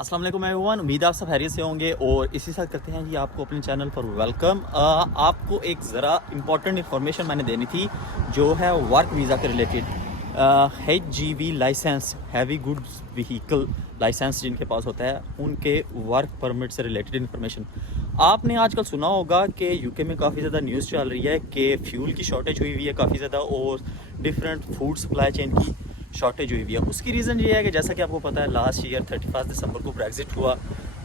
अस्सलाम वालेकुम एवरीवन, उम्मीद है आप सब खैरियत से होंगे और इसी साथ करते हैं जी आपको अपने चैनल पर वेलकम। आपको एक ज़रा इम्पॉर्टेंट इन्फॉर्मेशन मैंने देनी थी जो है वर्क वीज़ा के related. HGV licence, heavy goods vehicle licence जिनके पास होता है उनके वर्क परमिट से रिलेटेड इन्फॉर्मेशन। आपने आजकल सुना होगा कि यूके में काफ़ी ज़्यादा न्यूज़ चल रही है कि फ्यूल की शॉर्टेज हुई हुई है काफ़ी ज़्यादा और डिफरेंट फूड सप्लाई चेन की शॉर्टेज हुई हुई है। उसकी रीज़न ये है कि जैसा कि आपको पता है लास्ट ईयर 31 दिसंबर को ब्रेग्जिट हुआ,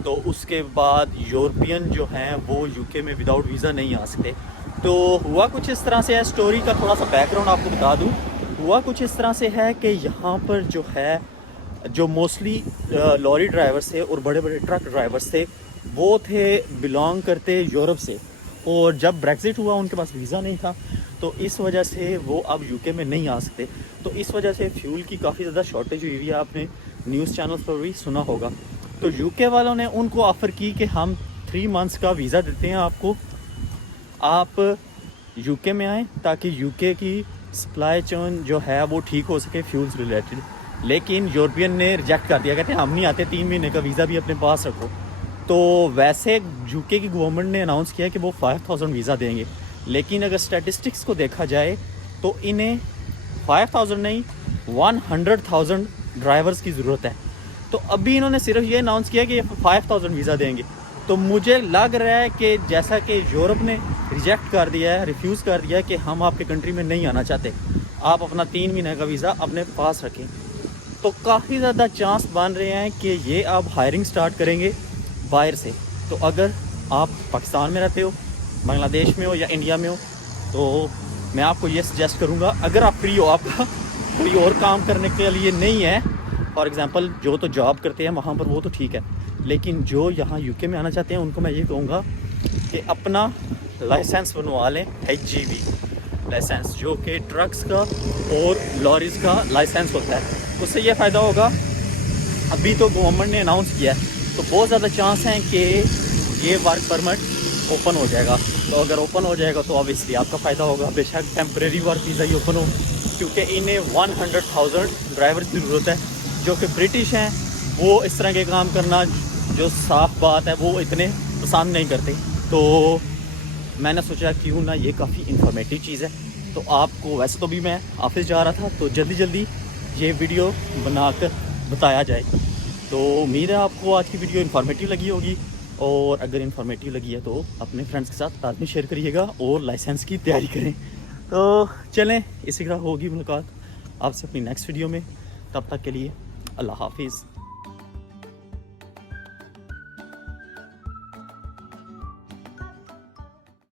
तो उसके बाद यूरोपियन जो हैं वो यूके में विदाउट वीज़ा नहीं आ सकते। तो हुआ कुछ इस तरह से है, स्टोरी का थोड़ा सा बैकग्राउंड आपको बता दूँ। हुआ कुछ इस तरह से है कि यहाँ पर जो है जो मोस्टली लॉरी ड्राइवर्स थे और बड़े बड़े ट्रक ड्राइवर्स थे वो थे बिलोंग करते यूरोप से, और जब ब्रेग्जिट हुआ उनके पास वीज़ा नहीं था तो इस वजह से वो अब यूके में नहीं आ सकते। तो इस वजह से फ्यूल की काफ़ी ज़्यादा शॉर्टेज हुई हुई है, आपने न्यूज़ चैनल्स पर भी सुना होगा। तो यूके वालों ने उनको ऑफ़र की कि हम 3 मंथ्स का वीज़ा देते हैं आपको, आप यूके में आएँ ताकि यूके की सप्लाई चेन जो है वो ठीक हो सके फ्यूल से रिलेटेड। लेकिन यूरोपियन ने रिजेक्ट कर दिया, कहते हैं हम नहीं आते, 3 महीने का वीज़ा भी अपने पास रखो। तो वैसे यूके की गवर्नमेंट ने अनाउंस किया कि वो 5000 वीज़ा देंगे, लेकिन अगर स्टैटिस्टिक्स को देखा जाए तो इन्हें 5000 नहीं 100,000 ड्राइवर्स की ज़रूरत है। तो अभी इन्होंने सिर्फ ये अनाउंस किया कि 5000 वीज़ा देंगे। तो मुझे लग रहा है कि जैसा कि यूरोप ने रिजेक्ट कर दिया है, रिफ्यूज़ कर दिया है कि हम आपके कंट्री में नहीं आना चाहते, आप अपना 3 महीने का वीज़ा अपने पास रखें, तो काफ़ी ज़्यादा चांस बन रहे हैं कि ये अब हायरिंग स्टार्ट करेंगे बाहर से। तो अगर आप पाकिस्तान में रहते हो, बांग्लादेश में हो या इंडिया में हो, तो मैं आपको ये सजेस्ट करूँगा, अगर आप फ्री हो, आपका कोई और काम करने के लिए नहीं है, फॉर एग्ज़ाम्पल जो तो जॉब करते हैं वहाँ पर वो तो ठीक है, लेकिन जो यहाँ यूके में आना चाहते हैं उनको मैं ये कहूँगा कि अपना लाइसेंस बनवा लें, HGV लाइसेंस, जो कि ट्रक्स का और लॉरीज़ का लाइसेंस होता है। उससे ये फ़ायदा होगा, अभी तो गवर्नमेंट ने अनाउंस किया है तो बहुत ज़्यादा चांस हैं कि ये वर्क परमिट ओपन हो जाएगा। तो अगर ओपन हो जाएगा तो ऑब्वियसली आपका फ़ायदा होगा, बेशक टेम्प्रेरी वर्क वीज़ा ही ओपन हो, क्योंकि इन्हें 100,000 ड्राइवर की ज़रूरत है जो कि ब्रिटिश हैं। वो इस तरह के काम करना, जो साफ बात है, वो इतने पसंद नहीं करते। तो मैंने सोचा क्यों ना, ये काफ़ी इन्फॉर्मेटिव चीज़ है। तो आपको, वैसे तो भी मैं ऑफिस जा रहा था तो जल्दी जल्दी ये वीडियो बनाकर बताया जाए। तो उम्मीद है आपको आज की वीडियो इन्फॉर्मेटिव लगी होगी, और अगर इन्फॉर्मेटिव लगी है तो अपने फ्रेंड्स के साथ लाजमी शेयर करिएगा और लाइसेंस की तैयारी करें। तो चलें, इसी तरह होगी मुलाकात आपसे अपनी नेक्स्ट वीडियो में। तब तक के लिए अल्लाह हाफिज़।